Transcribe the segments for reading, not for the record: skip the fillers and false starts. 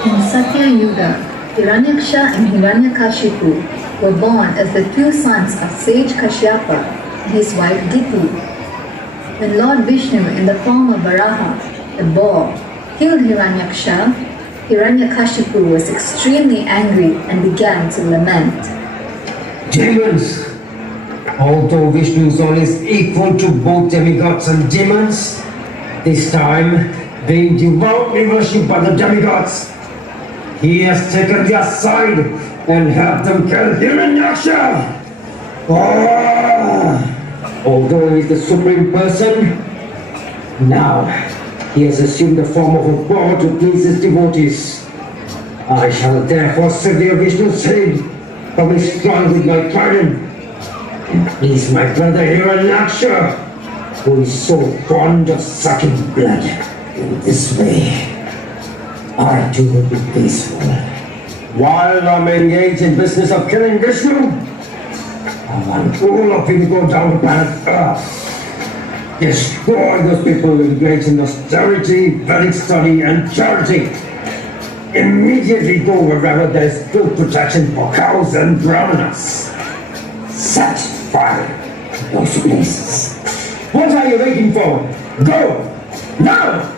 In Satya Yuga, Hiranyaksha and Hiranyakashipu were born as the two sons of sage Kashyapa and his wife Diti. When Lord Vishnu, in the form of Varaha, the boar, killed Hiranyaksha, Hiranyakashipu was extremely angry and began to lament. Demons! Although Vishnu is always equal to both demigods and demons, this time, being devoutly worshipped by the demigods, he has taken their side and helped them kill Hiranyaksha! Although he is the supreme person, now he has assumed the form of a god to please his devotees. I shall therefore sever Vishnu's head from his trunk with my trident and please my brother Hiranyaksha, who is so fond of sucking blood. In this way, I too will be peaceful. While I'm engaged in business of killing Vishnu, I want all of you to go down to planet Earth. Destroy those people who engage in austerity, Vedic study, and charity. Immediately go wherever there is good protection for cows and brahmanas. Set fire to those places. What are you waiting for? Go! Now!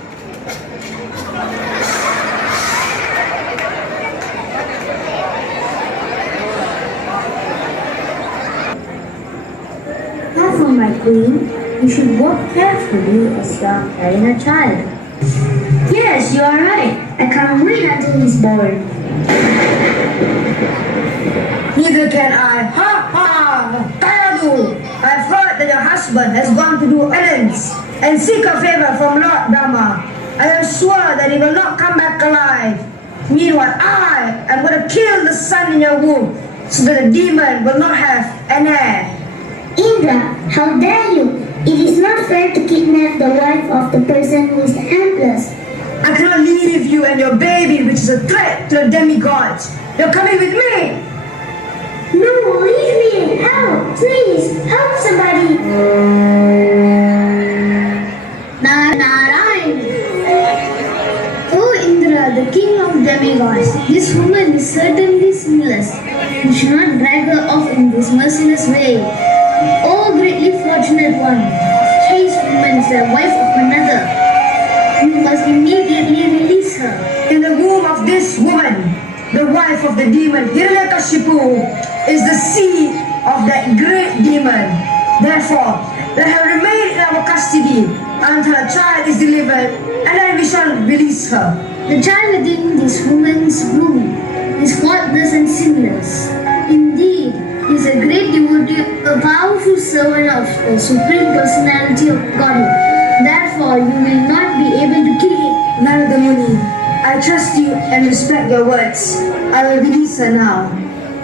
Careful, my queen. You should walk carefully as you are carrying a child. Yes, you are right. I can't wait until he's born. Neither can I. Ha ha! Kayadu! I've heard that your husband has gone to do errands and seek a favor from Lord Brahma. I am sure that he will not come back alive. Meanwhile, I am going to kill the son in your womb so that the demon will not have an heir. Indra, how dare you? It is not fair to kidnap the wife of the person who is helpless. I cannot leave you and your baby, which is a threat to the demigods. You're coming with me. No, leave me! Help! Please! Help somebody! Narayan! Oh Indra, the king of demigods, this woman is certainly sinless. You should not drag her off in this merciless way. Oh greatly fortunate one, this woman is the wife of another. You must immediately release her. In the womb of this woman, the wife of the demon Hiranyakashipu, is the seed of that great demon. Therefore, let her remain in our custody until a child is delivered, and then we shall release her. The child within this woman's womb is faultless and sinless. Indeed, he is a great devotee, a powerful servant of the Supreme Personality of Godhead. Therefore, you will not be able to kill him. Narada Muni, I trust you and respect your words. I will release her now.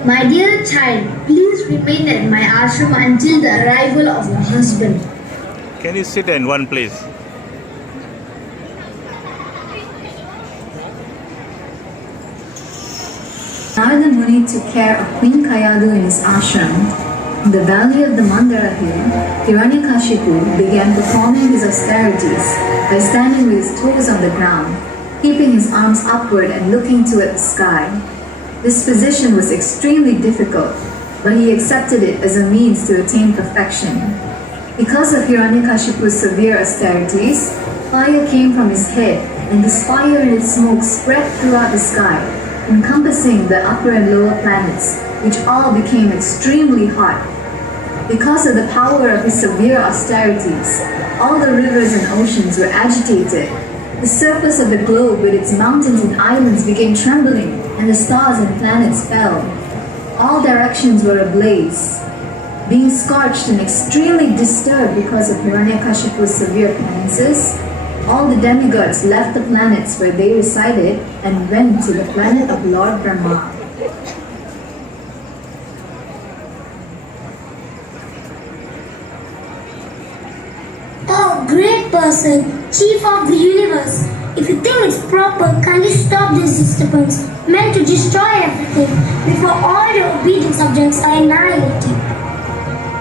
My dear child, please remain at my ashram until the arrival of your husband. Can you sit in one place? Narada Muni took care of Queen Kayadu in his ashram. In the valley of the Mandara hill, Hiranyakashipu began performing his austerities by standing with his toes on the ground, keeping his arms upward and looking toward the sky. This position was extremely difficult, but he accepted it as a means to attain perfection. Because of Hiranyakashipu's severe austerities, fire came from his head, and this fire and its smoke spread throughout the sky, encompassing the upper and lower planets, which all became extremely hot. Because of the power of his severe austerities, all the rivers and oceans were agitated. The surface of the globe with its mountains and islands began trembling, and the stars and planets fell. All directions were ablaze. Being scorched and extremely disturbed because of Hiranyakashipu's severe penances, all the demigods left the planets where they resided and went to the planet of Lord Brahma. Oh, great person, chief of the universe, if you think it's proper, kindly stop this disturbance meant to destroy everything before all your obedient subjects are annihilated.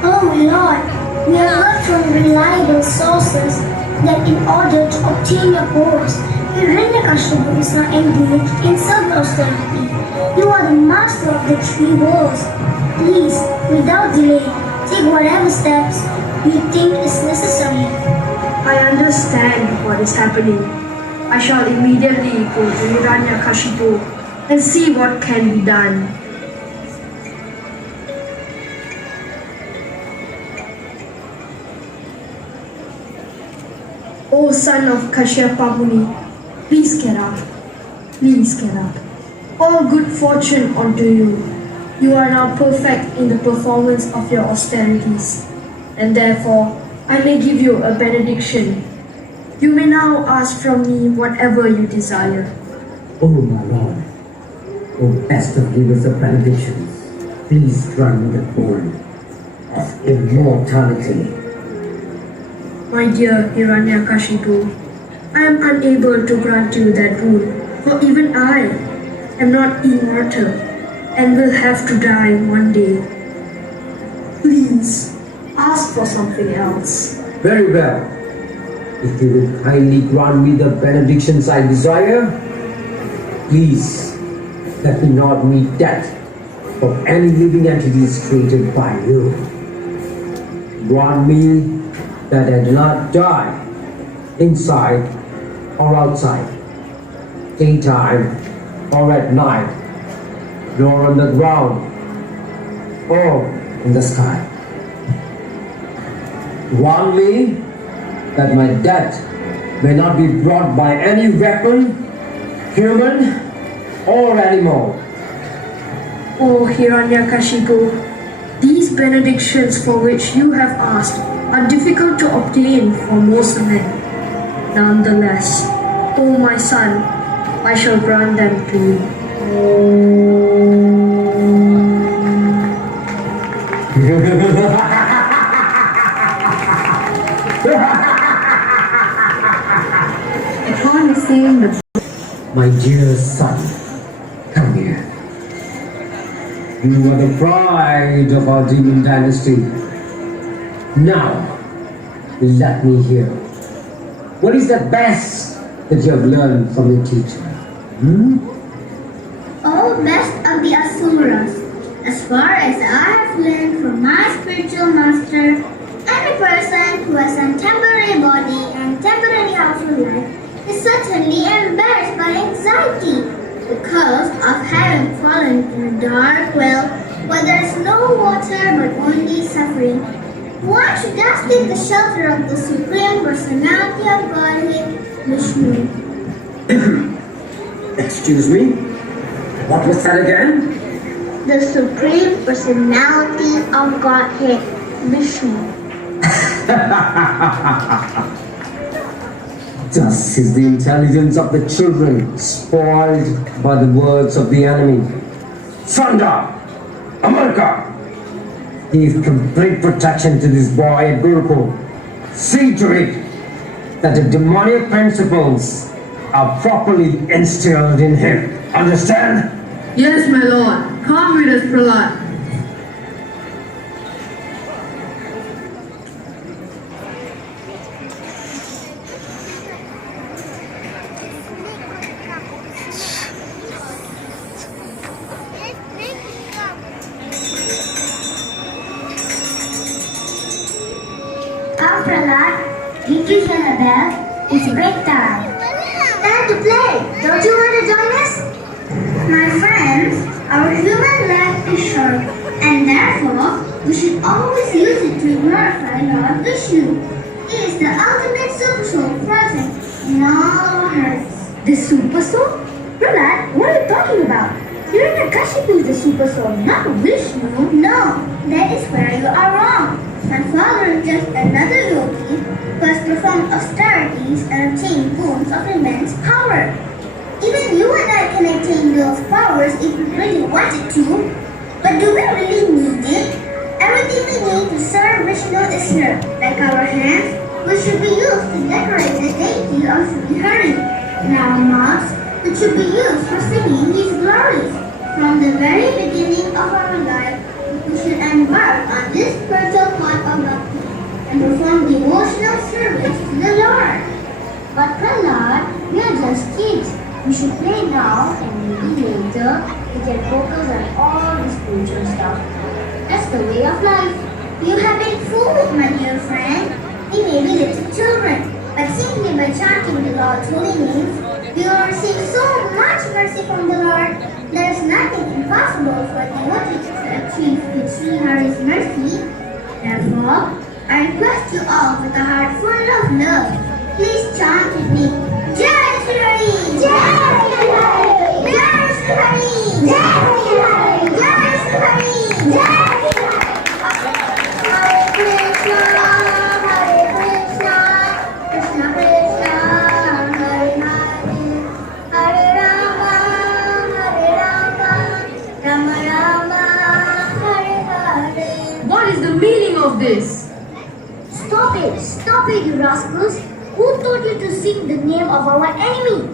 Oh Lord, we have heard from reliable sources that in order to obtain your powers, Hiranyakashipu is not engaged in self-austerity. You are the master of the three worlds. Please, without delay, take whatever steps you think is necessary. I understand what is happening. I shall immediately go to Hiranyakashipu and see what can be done. O son of Kashyapa Muni, please get up. Please get up. All good fortune unto you. You are now perfect in the performance of your austerities, and therefore I may give you a benediction. You may now ask from me whatever you desire. Oh my lord, O best of givers of benedictions, please grant me the boon of immortality. My dear Hiranyakashipu, I am unable to grant you that boon, for even I am not immortal and will have to die one day. Please, ask for something else. Very well. If you will kindly grant me the benedictions I desire, please let me not meet death of any living entities created by you. Grant me that I do not die inside or outside, daytime or at night, nor on the ground or in the sky. Grant me that my death may not be brought by any weapon, human or animal. O Hiranyakashipu, these benedictions for which you have asked are difficult to obtain for most men. Nonetheless, O my son, I shall grant them to you. Upon receiving the My dear son, come here. You are the pride of our demon dynasty. Now, let me hear. What is the best that you have learned from your teacher? Oh, best of the Asuras, as far as I have learned from my spiritual master, any person who has a temporary body and temporary outward life is certainly embarrassed by anxiety because of having fallen in a dark well where there is no water but only suffering. One should just take the shelter of the Supreme Personality of Godhead, Vishnu. Excuse me? What was that again? The Supreme Personality of Godhead, Vishnu. Thus is the intelligence of the children spoiled by the words of the enemy. Thunder! America! Give complete protection to this boy at Gurukul. See to it that the demonic principles are properly instilled in him. Understand? Yes, my lord. Come with us, Prahlad. Come, Prahlad. Did you hear the bell? It's break time. Time to play. Don't you want to join us? My friends, our human life is short, and therefore we should always use it to glorify Lord Vishnu. He is the ultimate super soul present in all our hearts. The super soul? Prahlad, what are you talking about? Hiranyakashipu is the super soul, not Vishnu. No, that is where you are wrong. My father is just another yogi who has performed austerities and obtained boons of immense power. Even you and I can attain those powers if we really wanted to. But do we really need it? Everything we need to serve Vishnu is here, like our hands, which should be used to decorate the deity of Sri Hari, and our mouths, which should be used for singing his glories. From the very beginning of our life, we should embark on this spiritual path of bhakti and perform devotional service to the Lord. But Prahlad, we are just We should play now and maybe later we can focus on all the spiritual stuff. That's the way of life. You have been fooled, my dear friend. We may be little children, but simply by chanting the Lord's holy names, we will receive so much mercy from the Lord. There is nothing impossible for a devotee to achieve with Sri Hari's mercy. Therefore, I request you all with a heart full of love, please chant with me. Jai Sri Hari! Jai Sri Hari! Jai Sri Hari! Jai Sri Hari! Jai Sri Hari! Jai Sri Hari! Hare Krishna, Hare Krishna, Krishna Krishna, Hare Hare, Hare Rama, Rama Rama, Hare Hare. What is the meaning of this? Stop it, you rascals. Who taught you to sing the name of our enemy?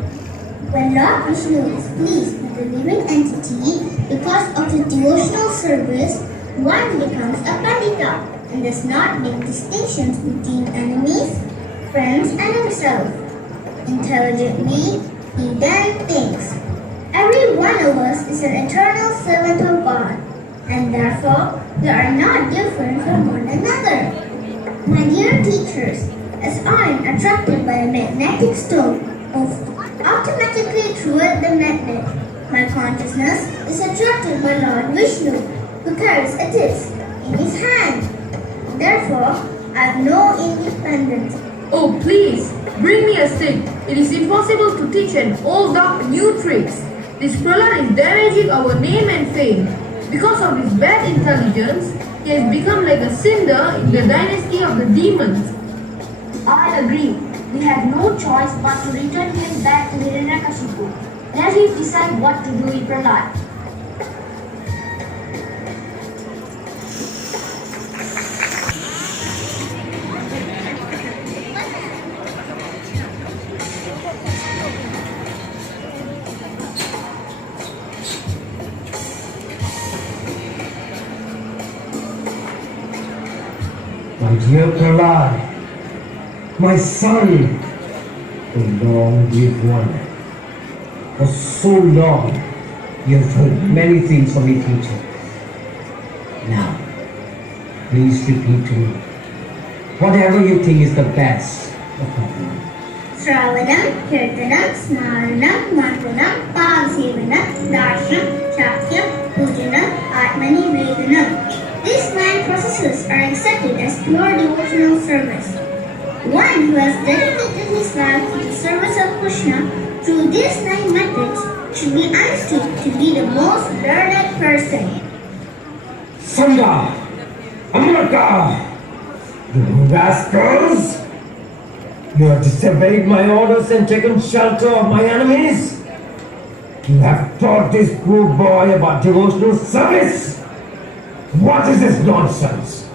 When Lord Vishnu is pleased with the living entity, because of the devotional service, one becomes a pandita and does not make distinctions between enemies, friends, and himself. Intelligently, he then thinks, every one of us is an eternal servant of God, and therefore we are not different from one another. My dear teachers, as I am attracted by a magnetic stone, automatically through the magnet, my consciousness is attracted by Lord Vishnu, who carries a disc in his hand. Therefore, I have no independence. Oh, please, bring me a stick. It is impossible to teach an old dog new tricks. This Prahlad is damaging our name and fame. Because of his bad intelligence, he has become like a cinder in the dynasty of the demons. I agree. We have no choice but to return him back to Hiranyakashipu. Let him decide what to do with Prahlad. My dear Prahlad, my son, the long-lived one. For so long, you have heard many things from me, teacher. Now, please repeat to me whatever you think is the best of my life. Shravanam, Kirtanam, Smaranam, Mantanam, Pavasevanam, Darsham, Shakyam, Pujanam, Atmani Vedanam. These 9 processes are accepted as pure devotional service. One who has dedicated his life to the service of Krishna through these 9 methods should be understood to be the most learned person. Sangha! Amurka! You rascals! You have disobeyed my orders and taken shelter of my enemies! You have taught this poor boy about devotional service! What is this nonsense?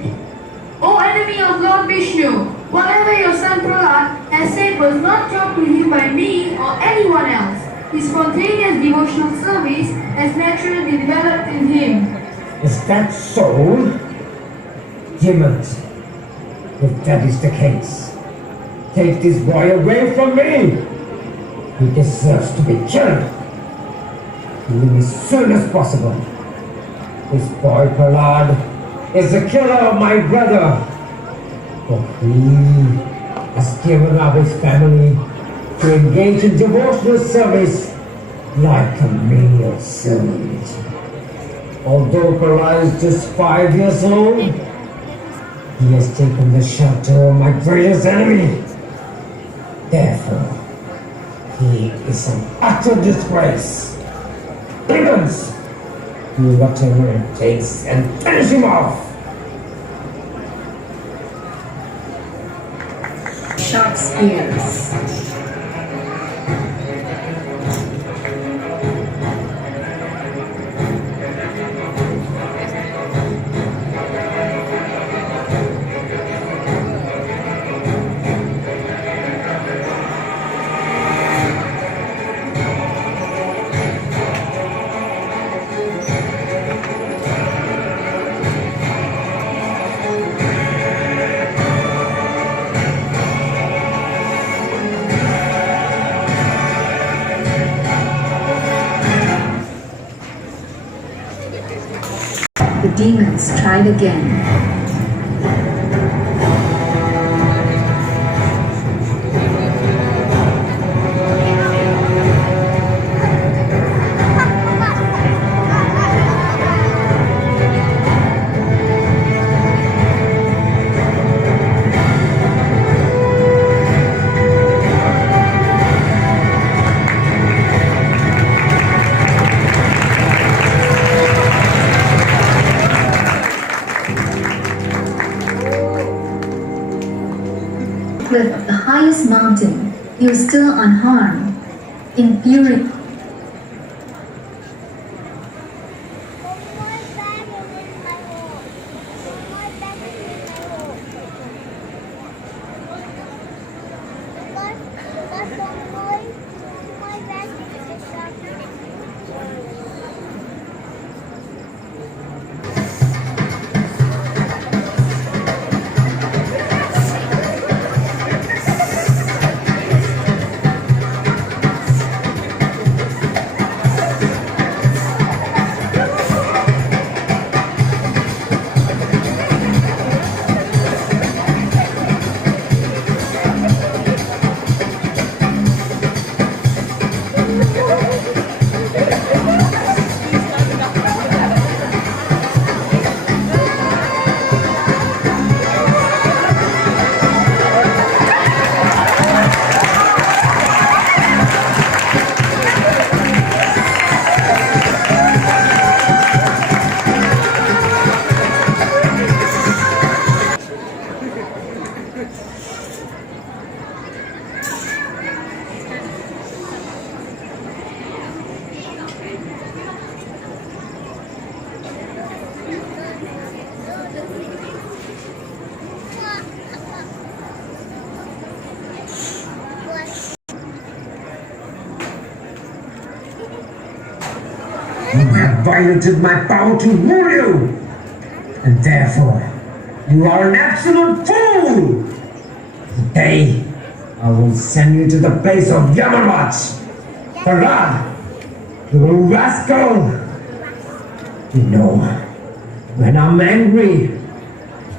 O enemy of Lord Vishnu, whatever your son Prahlad has said was not taught to him by me or anyone else. His spontaneous devotional service has naturally developed in him. Is that so? Demons, if that is the case, take this boy away from me! He deserves to be killed! Kill him as soon as possible. This boy Prahlad is the killer of my brother. For he has given up his family to engage in devotional service like a menial servant. Although Prahlad is just 5 years old, he has taken the shelter of my greatest enemy. Therefore, he is an utter disgrace. Demons, do whatever it takes and finish him off. Sharp spears. the demons tried again. Cliff of the highest mountain, he was still unharmed. In fury, You have violated my power to rule you, and therefore you are an absolute fool. Today, I will send you to the place of Yamaraj. Parad, you rascal! You know, when I'm angry,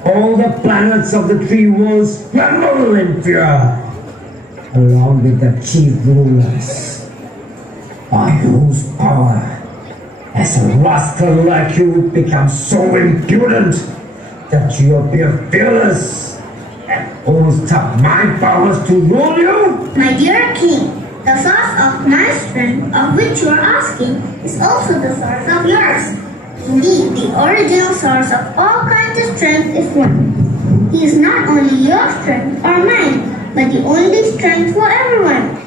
all the planets of the three worlds tremble in fear, along with the chief rulers, by whose power as a rascal like you become so impudent that you appear fearless and boast up my powers to rule you? My dear king, the source of my strength, of which you are asking, is also the source of yours. Indeed, the original source of all kinds of strength is one. He is not only your strength or mine, but the only strength for everyone.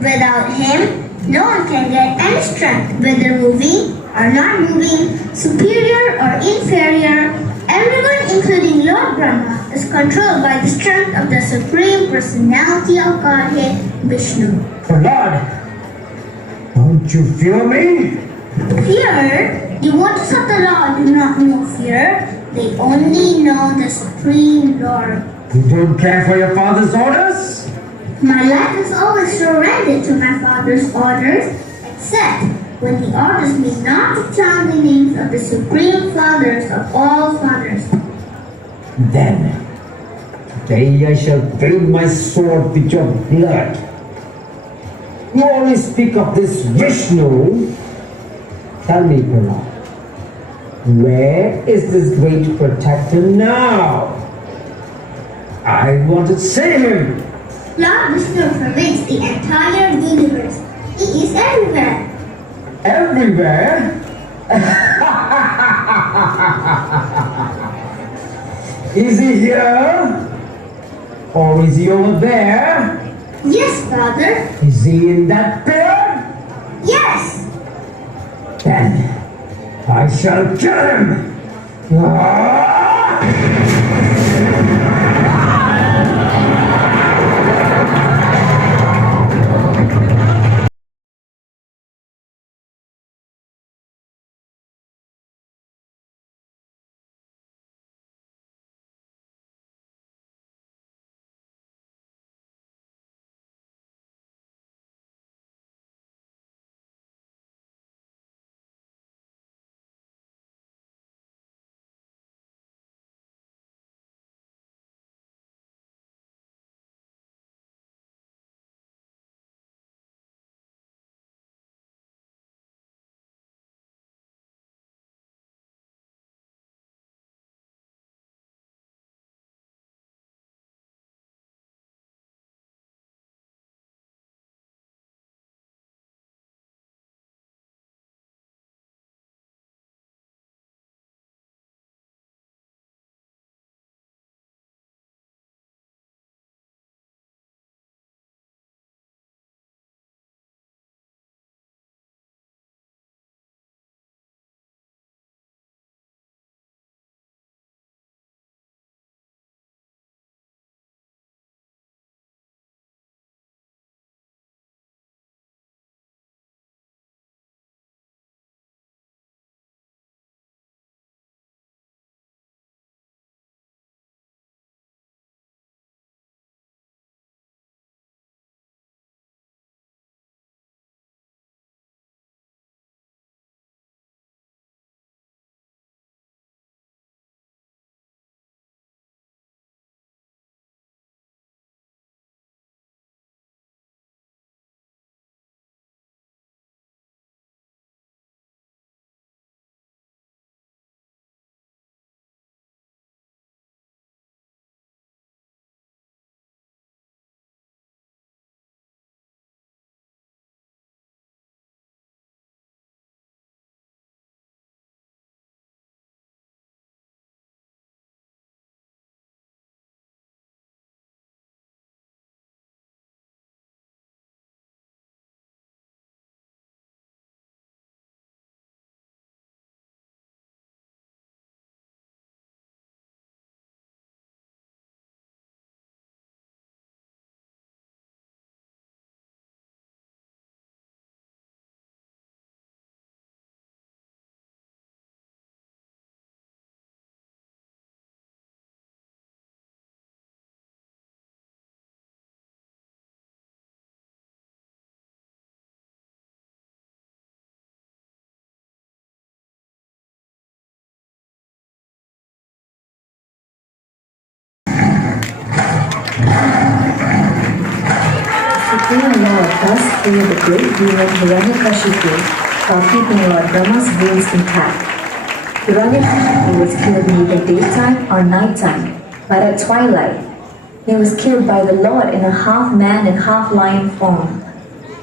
Without him, no one can get any strength, whether moving or not moving, superior or inferior. Everyone, including Lord Brahma, is controlled by the strength of the Supreme Personality of Godhead, Vishnu. Lord, don't you fear me? Fear? Devotees of the Lord do not know fear. They only know the Supreme Lord. You don't care for your father's orders? My life is always surrendered to my father's orders, except when he orders me not to chant the names of the Supreme Fathers of all fathers. Then, today I shall fill my sword with your blood. You always speak of this Vishnu. Tell me, Prabhu, where is this great protector now? I want to see him. Lord Vishnu pervades the entire universe. He is everywhere. Everywhere? Is he here? Or is he over there? Yes, Father. Is he in that bed? Yes. Then I shall kill him. Eternal Lord thus freed the great demon Hiranyakashipu while keeping Lord Brahma's dreams intact. Hiranyakashipu was killed neither daytime or nighttime, but at twilight. He was killed by the Lord in a half man and half lion form.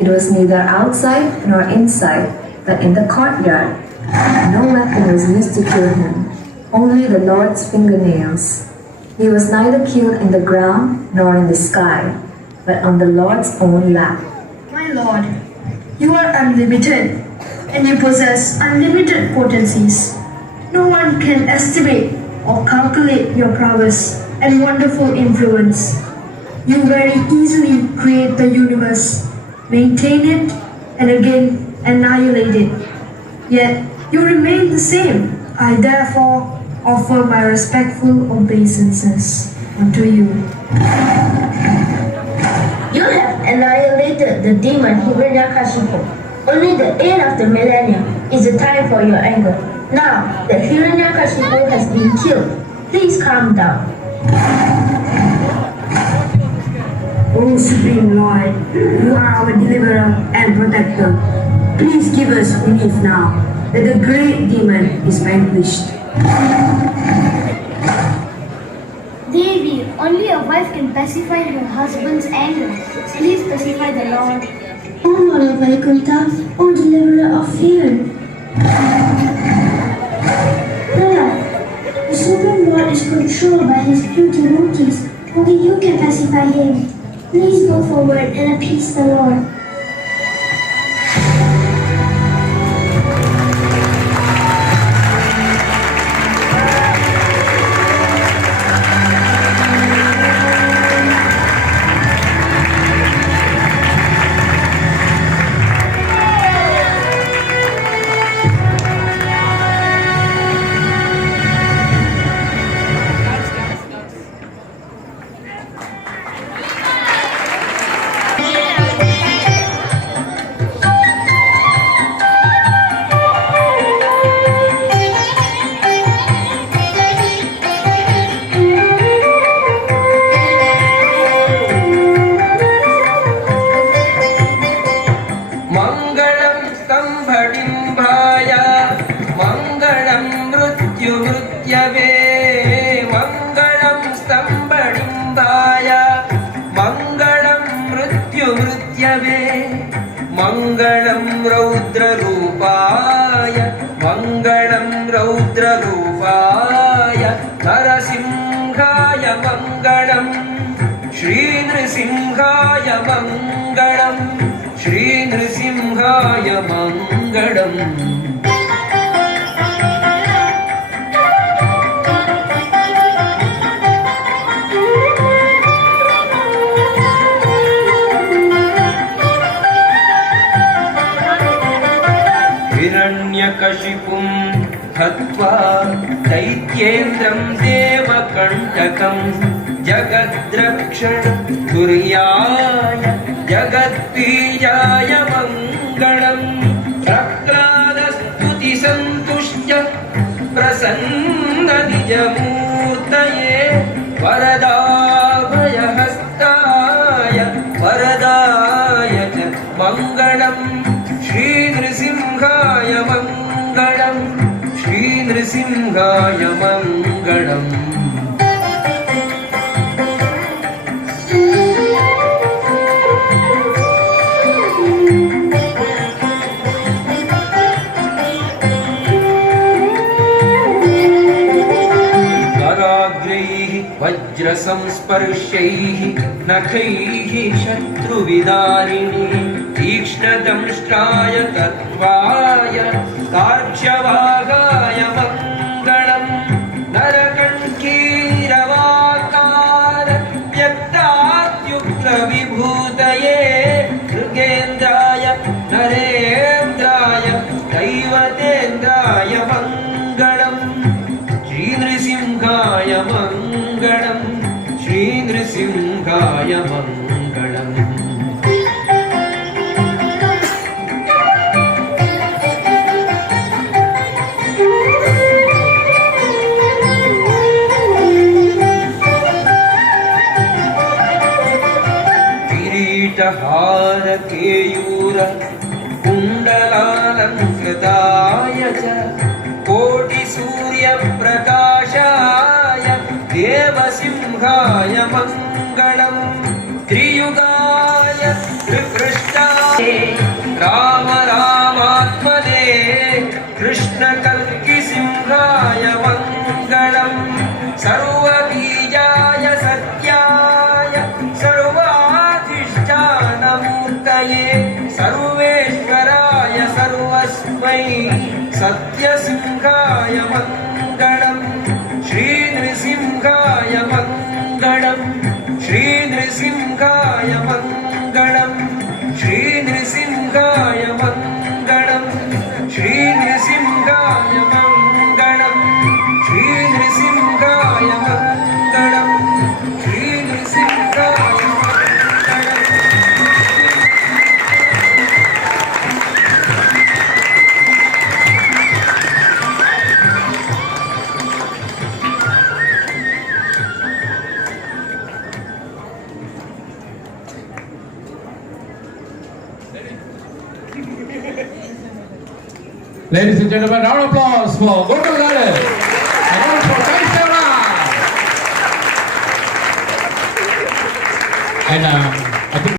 It was neither outside nor inside, but in the courtyard. No weapon was used to kill him, only the Lord's fingernails. He was neither killed in the ground nor in the sky, but on the Lord's own lap. My Lord, you are unlimited, and you possess unlimited potencies. No one can estimate or calculate your prowess and wonderful influence. You very easily create the universe, maintain it, and again annihilate it. Yet you remain the same. I therefore offer my respectful obeisances unto you. You have annihilated the demon Hiranyakashipu. Only the end of the millennium is the time for your anger. Now that Hiranyakashipu has been killed, please calm down. O Supreme Lord, you are our deliverer and protector. Please give us relief now that the great demon is vanquished. Devi, only a wife can pacify her husband's anger. Please pacify the Lord. O Lord of Vaikuntha, O deliverer of fear. Lord, the Supreme Lord is controlled by his few devotees. Only you can pacify him. Please go forward and appease the Lord. मङ्गलं रौद्ररूपाय मङ्गलं रौद्ररूपाय नरसिंहाय मङ्गलं श्रीनृसिंहाय मङ्गलं श्रीनृसिंहाय मङ्गलम् हिरण्यकशिपुं हत्वा दैत्येन्द्रं देवकण्टकं जगद्रक्षण तुर्याय जगद्बीजाय मङ्गलम् प्रह्लादस्तुतिसन्तुष्ट प्रसन्न निजमूर्तये वरदाभयहस्ताय वरदाय च मङ्गलम् श्रीनृसिंहाय मङ्गलम् श्रीनृसिंहाय मङ्गलम् कराग्रैः वज्रसंस्पर्शैः नखैः शत्रुविदारिणि तीक्ष्णदंष्ट्राय तत्त्वाय कार्श्यवागाय मङ्गलम् नरकण्ठीरवाकार व्यक्ताद्युग्रविभूतये मृगेन्द्राय नरेन्द्राय दैवतेन्द्राय मङ्गलम् श्रीनृसिंहाय मङ्गलम् श्रीनृसिंहाय मङ्गलम् केयूर कुण्डलालङ्कृताय च कोटिसूर्यप्रकाशाय देवसिंहाय मङ्गलम् त्रियुगाय त्रिपृष्ठाय राम रामात्मने कृष्णकल्किसिंहाय मङ्गलम् सर्वबीजाय सत्याय सर्वाधिष्ठानमूर्तये सर्वेश्वराय सर्वस्मै सत्यसिंहाय मङ्गलम् श्रीनृसिंहाय मङ्गलम् श्रीनृसिंहाय मङ्गलम् श्रीनृसिंहाय मङ्गलम् श्रीनृसिंहाय मङ्गलम् श्रीनृसिंहाय मङ्गलम् श्रीनृसिंहाय मङ्गलम् Ladies and gentlemen, round of applause for Gokul Garden and round for Kaisara. And